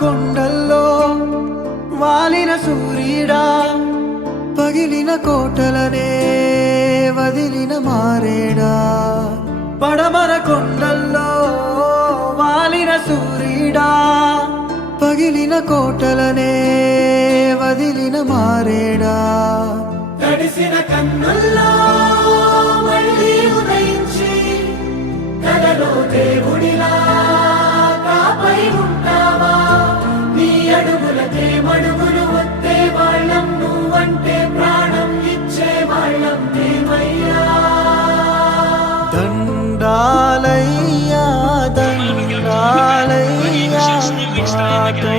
కొండల్లో వాలిన సూర్యుడా, పగిలిన కోటలనే వదిలిన మారేడా. పడమర కొండల్లో వాలిన సూర్యుడా, పగిలిన కోటలనే వదిలిన మారేడా. తడిసిన కన్నుల్లో మళ్ళీ ఉదయించి కలలో దేవుడిలా కాపై ఉంటావా. నీ అడుగులకే మడుగులు వస్తే వాళ్ళం, నువ్వంటే ప్రాణం ఇచ్చే వాళ్ళం మేమయ్యా. దండాలయ్యా దండాలయ్యా, మాతో